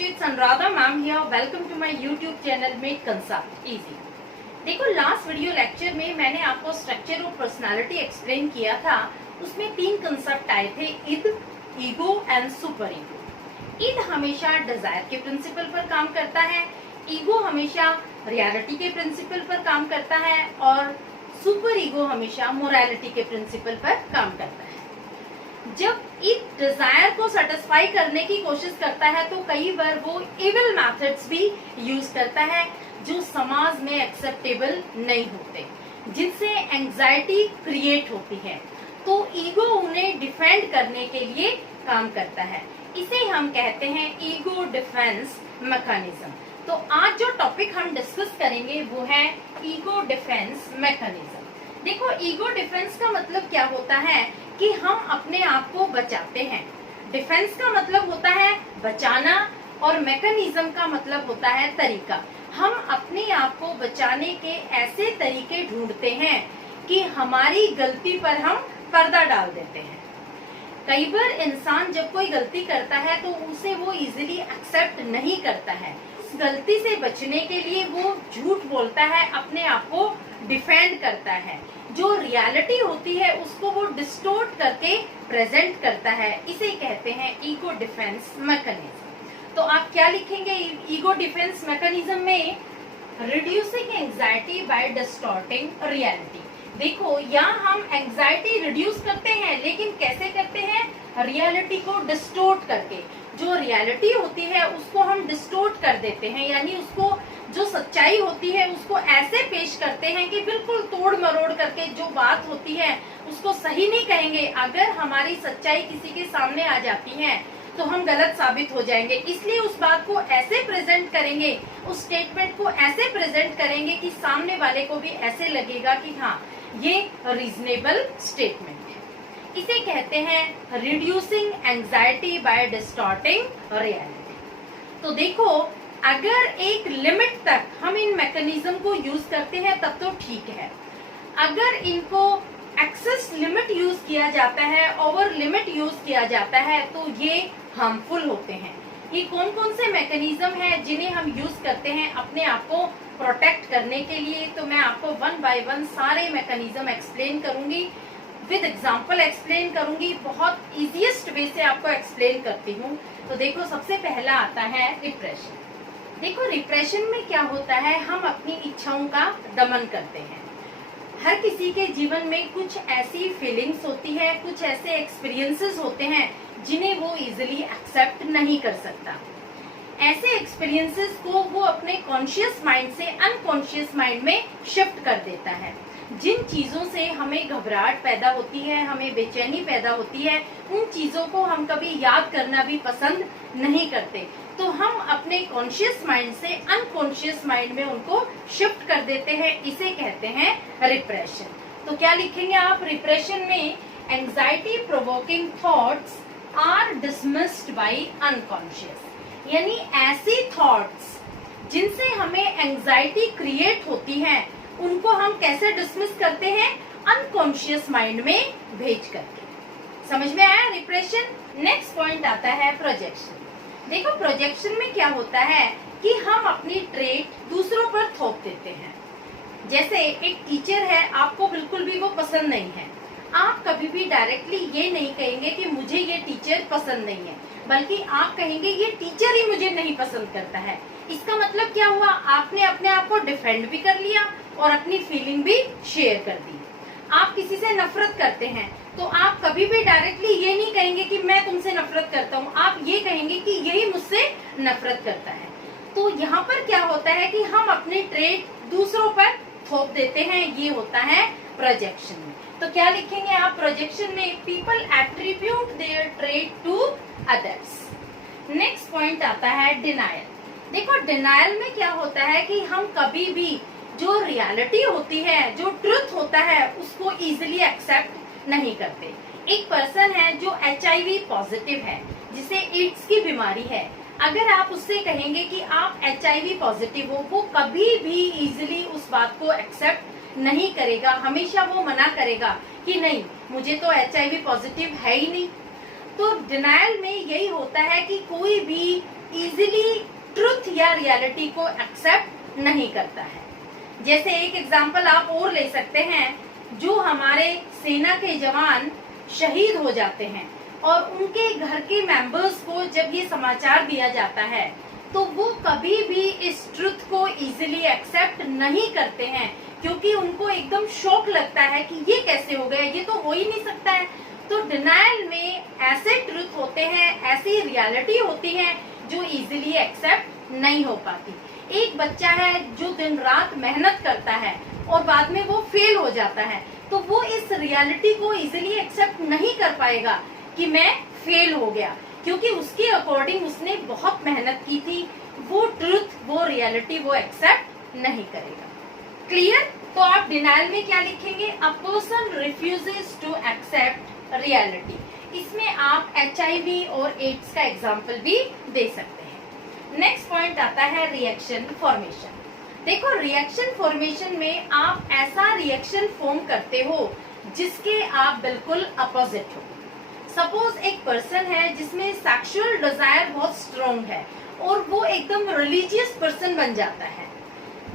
it's Anuradha ma'am here. Welcome to my YouTube channel Make Concept Easy. देखो last video lecture में मैंने आपको structure और personality explain किया था। उसमें 3 कंसेप्ट आए थे, इद, ईगो एंड सुपर ईगो। इद हमेशा डिजायर के प्रिंसिपल पर काम करता है, ईगो हमेशा रियलिटी के प्रिंसिपल पर काम करता है और सुपर ईगो हमेशा मोरालिटी के प्रिंसिपल पर काम करता है। जब इस डिजायर को सेटिस्फाई करने की कोशिश करता है तो कई बार वो इविल मेथड्स भी यूज करता है जो समाज में एक्सेप्टेबल नहीं होते, जिनसे एंजाइटी क्रिएट होती है। तो ईगो उन्हें डिफेंड करने के लिए काम करता है। इसे हम कहते हैं ईगो डिफेंस मैकेनिज्म। तो आज जो टॉपिक हम डिस्कस करेंगे वो है ईगो डिफेंस मैकेनिज्म। देखो ईगो डिफेंस का मतलब क्या होता है कि हम अपने आप को बचाते हैं। डिफेंस का मतलब होता है बचाना और मैकेनिज्म का मतलब होता है तरीका। हम अपने आप को बचाने के ऐसे तरीके ढूंढते हैं कि हमारी गलती पर हम पर्दा डाल देते हैं। कई बार इंसान जब कोई गलती करता है तो उसे वो इजीली एक्सेप्ट नहीं करता है। उस गलती से बचने के लिए वो झूठ बोलता है, अपने आप को डिफेंड करता है। जो रियलिटी होती है उसको वो डिस्टोर्ट करके प्रेजेंट करता है। इसे कहते हैं ईगो डिफेंस मैकेनिज्म। तो आप क्या लिखेंगे ईगो डिफेंस मैकेनिज्म में? Reducing anxiety by distorting reality. देखो यहाँ हम एंजाइटी रिड्यूस करते हैं, लेकिन कैसे करते हैं? रियलिटी को डिस्टोर्ट करके। जो रियलिटी होती है उसको हम डिस्टोर्ट कर देते हैं, यानी उसको जो सच्चाई होती है उसको ऐसे पेश करते हैं कि बिल्कुल तोड़ मरोड़ करके जो बात होती है उसको सही नहीं कहेंगे। अगर हमारी सच्चाई किसी के सामने आ जाती है तो हम गलत साबित हो जाएंगे, इसलिए उस बात को ऐसे प्रेजेंट करेंगे, उस स्टेटमेंट को ऐसे प्रेजेंट करेंगे कि सामने वाले को भी ऐसे लगेगा कि हाँ ये रीजनेबल स्टेटमेंट है। इसे कहते हैं reducing anxiety by distorting reality. तो देखो अगर एक लिमिट तक हम इन मैकेनिज्म को यूज करते हैं तब तो ठीक है। अगर इनको एक्सेस लिमिट यूज किया जाता है, ओवर लिमिट यूज किया जाता है तो ये हार्मफुल होते हैं। ये कौन कौन से मैकेनिज्म हैं जिन्हें हम यूज करते हैं अपने आप को प्रोटेक्ट करने के लिए? तो मैं आपको 1 बाय 1 सारे मैकेनिज्म एक्सप्लेन करूंगी, विद एग्जाम्पल एक्सप्लेन करूंगी। बहुत इजीएस्ट वे से आपको एक्सप्लेन करती हूँ। तो देखो सबसे पहला आता है रिप्रेशन। देखो रिप्रेशन में क्या होता है, हम अपनी इच्छाओं का दमन करते हैं। हर किसी के जीवन में कुछ ऐसी फीलिंग्स होती है, कुछ ऐसे एक्सपीरियंसेस होते हैं जिन्हें वो इजीली एक्सेप्ट नहीं कर सकता। ऐसे एक्सपीरियंसेस को वो अपने कॉन्शियस माइंड से अनकॉन्शियस माइंड में शिफ्ट कर देता है। जिन चीजों से हमें घबराहट पैदा होती है, हमें बेचैनी पैदा होती है, उन चीजों को हम कभी याद करना भी पसंद नहीं करते। तो हम अपने कॉन्शियस माइंड से अनकॉन्शियस माइंड में उनको शिफ्ट कर देते हैं। इसे कहते हैं रिप्रेशन। तो क्या लिखेंगे आप रिप्रेशन में? Anxiety provoking thoughts are dismissed by unconscious. यानी ऐसी थॉट्स जिनसे हमें एंजाइटी क्रिएट होती है उनको हम कैसे डिसमिस करते हैं? अनकॉन्शियस माइंड में भेज करके। समझ में आया रिप्रेशन? नेक्स्ट पॉइंट आता है प्रोजेक्शन। देखो प्रोजेक्शन में क्या होता है कि हम अपनी ट्रेट दूसरों पर थोप देते हैं। जैसे एक टीचर है, आपको बिल्कुल भी वो पसंद नहीं है, आप कभी भी डायरेक्टली ये नहीं कहेंगे कि मुझे ये टीचर पसंद नहीं है, बल्कि आप कहेंगे ये टीचर ही मुझे नहीं पसंद करता है। इसका मतलब क्या हुआ? आपने अपने आप को डिफेंड भी कर लिया और अपनी फीलिंग भी शेयर कर दी। आप किसी से नफरत करते हैं तो आप कभी भी डायरेक्टली ये नहीं कहेंगे कि मैं तुमसे नफरत करता हूँ, आप ये कहेंगे कि यही मुझसे नफरत करता है। तो यहाँ पर क्या होता है कि हम अपने ट्रेट दूसरों पर थोप देते हैं, ये होता है प्रोजेक्शन में। तो क्या लिखेंगे आप प्रोजेक्शन में? People attribute their trait to others. Next point आता है डिनायल। देखो डिनायल में क्या होता है कि हम कभी भी जो रियलिटी होती है, जो ट्रुथ होता है, उसको इजीली एक्सेप्ट नहीं करते। एक पर्सन है जो HIV पॉजिटिव है, जिसे एड्स की बीमारी है। अगर आप उससे कहेंगे कि आप HIV पॉजिटिव हो, वो कभी भी इजीली उस बात को एक्सेप्ट नहीं करेगा। हमेशा वो मना करेगा कि नहीं, मुझे तो HIV पॉजिटिव है ही नहीं। तो डिनायल में यही होता है कि कोई भी इजीली रियलिटी को एक्सेप्ट नहीं करता है। जैसे एक एग्जांपल आप और ले सकते हैं, जो हमारे सेना के जवान शहीद हो जाते हैं और उनके घर के मेंबर्स को जब ये समाचार दिया जाता है तो वो कभी भी इस ट्रुथ को इजीली एक्सेप्ट नहीं करते हैं, क्योंकि उनको एकदम शॉक लगता है कि ये कैसे हो गया, ये तो हो ही नहीं सकता है। तो डिनायल में ऐसे ट्रुथ होते हैं, ऐसी रियलिटी होती है जो इजीली एक्सेप्ट नहीं हो पाती। एक बच्चा है जो दिन रात मेहनत करता है और बाद में वो फेल हो जाता है, तो वो इस रियलिटी को इजीली एक्सेप्ट नहीं कर पाएगा कि मैं फेल हो गया, क्योंकि उसके अकॉर्डिंग उसने बहुत मेहनत की थी। वो ट्रुथ, वो रियलिटी वो एक्सेप्ट नहीं करेगा। क्लियर? तो आप डिनायल में क्या लिखेंगे? A person refuses to accept reality. इसमें आप HIV और एड्स का एग्जाम्पल भी दे सकते हैं। नेक्स्ट पॉइंट आता है रिएक्शन फॉर्मेशन। देखो, रिएक्शन फॉर्मेशन में आप ऐसा रिएक्शन फॉर्म करते हो जिसके आप बिल्कुल अपोजिट हो। सपोज एक पर्सन है जिसमें सेक्सुअल डिजायर बहुत स्ट्रॉन्ग है और वो एकदम रिलीजियस पर्सन बन जाता है।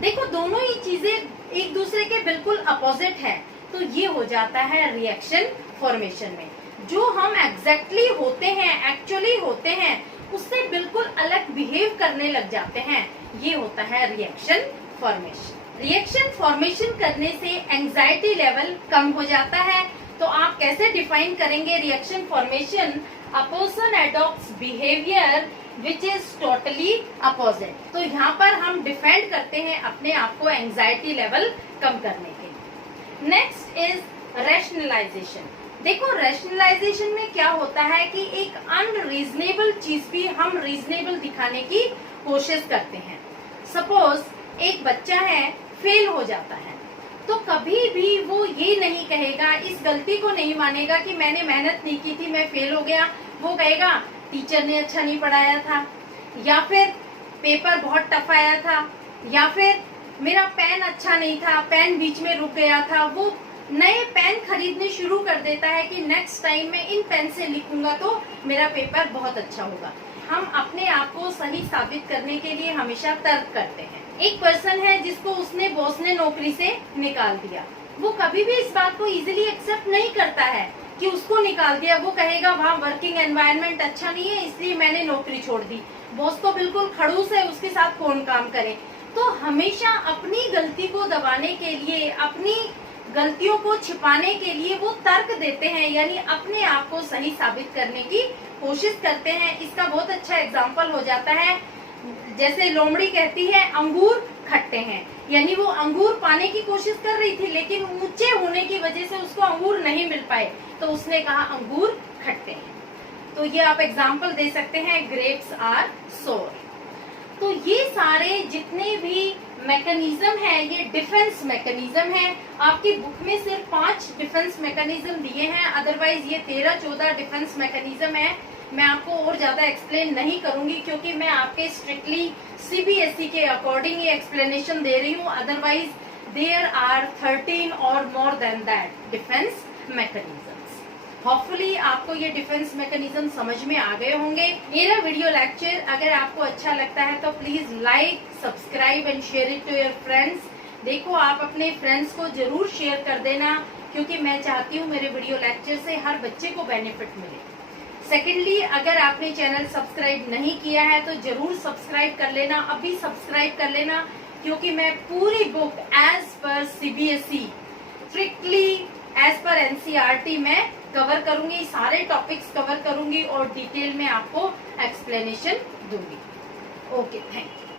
देखो, दोनों ही चीजें एक दूसरे के बिल्कुल अपोजिट है, तो ये हो जाता है रिएक्शन फॉर्मेशन में। जो हम एग्जैक्टली होते हैं, एक्चुअली होते हैं, उससे बिल्कुल अलग बिहेव करने लग जाते हैं, ये होता है रिएक्शन फॉर्मेशन। रिएक्शन फॉर्मेशन करने से एंजाइटी लेवल कम हो जाता है। तो आप कैसे डिफाइन करेंगे reaction formation? A person adopts behaviour which is totally opposite. तो यहाँ पर हम डिफेंड करते हैं अपने आप को एंजाइटी लेवल कम करने के लिए। Next is rationalization. देखो, रैशनलाइजेशन में क्या होता है कि एक अनरीजनेबल चीज भी हम रीजनेबल दिखाने की कोशिश करते हैं। सपोज एक बच्चा है, फेल हो जाता है, तो कभी भी वो ये नहीं कहेगा, इस गलती को नहीं मानेगा कि मैंने मेहनत नहीं की थी, मैं फेल हो गया। वो कहेगा टीचर ने अच्छा नहीं पढ़ाया था, या फिर पेपर बहुत टफ आया था, या फिर मेरा पेन अच्छा नहीं था, पेन बीच में रुक गया था। वो नए पेन खरीदने शुरू कर देता है कि नेक्स्ट टाइम मैं इन पेन से लिखूंगा तो मेरा पेपर बहुत अच्छा होगा। हम अपने आप को सही साबित करने के लिए हमेशा तर्क करते हैं। एक पर्सन है जिसको उसने बॉस ने नौकरी से निकाल दिया, वो कभी भी इस बात को इजीली एक्सेप्ट नहीं करता है कि उसको निकाल दिया। वो कहेगा वहाँ वर्किंग एनवायरनमेंट अच्छा नहीं है, इसलिए मैंने नौकरी छोड़ दी। बॉस तो बिल्कुल खड़ूस है, उसके साथ कौन काम करे। तो हमेशा अपनी गलती को दबाने के लिए, अपनी गलतियों को छिपाने के लिए वो तर्क देते हैं, यानी अपने आप को सही साबित करने की कोशिश करते हैं। इसका बहुत अच्छा एग्जाम्पल हो जाता है, जैसे लोमड़ी कहती है अंगूर खट्टे हैं, यानी वो अंगूर पाने की कोशिश कर रही थी, लेकिन ऊंचे होने की वजह से उसको अंगूर नहीं मिल पाए, तो उसने कहा अंगूर खट्टे हैं। तो ये आप एग्जाम्पल दे सकते हैं, ग्रेप्स आर सोर। तो ये सारे जितने भी मैकेनिज्म है, ये डिफेंस मैकेनिज्म है। आपकी बुक में सिर्फ 5 डिफेंस मैकेनिज्म दिए हैं, अदरवाइज ये 13-14 डिफेंस मैकेनिज्म है। मैं आपको और ज्यादा एक्सप्लेन नहीं करूंगी, क्योंकि मैं आपके स्ट्रिक्टली CBSE के अकॉर्डिंग ये एक्सप्लेनेशन दे रही हूँ। अदरवाइज देयर आर 13 और more than that defence mechanisms. Hopefully आपको ये डिफेंस मैकेनिज्म समझ में आ गए होंगे। मेरा वीडियो लेक्चर अगर आपको अच्छा लगता है तो please like, subscribe and share it to your friends. देखो, आप अपने फ्रेंड्स को जरूर शेयर कर देना, क्योंकि मैं चाहती हूँ मेरे वीडियो लेक्चर से हर बच्चे को बेनिफिट मिले। सेकेंडली, अगर आपने चैनल सब्सक्राइब नहीं किया है तो जरूर सब्सक्राइब कर लेना, अभी सब्सक्राइब कर लेना, क्योंकि मैं पूरी book as per CBSE, strictly as per NCERT में कवर करूंगी, सारे टॉपिक्स कवर करूंगी और डिटेल में आपको एक्सप्लेनेशन दूंगी। Okay, thank you.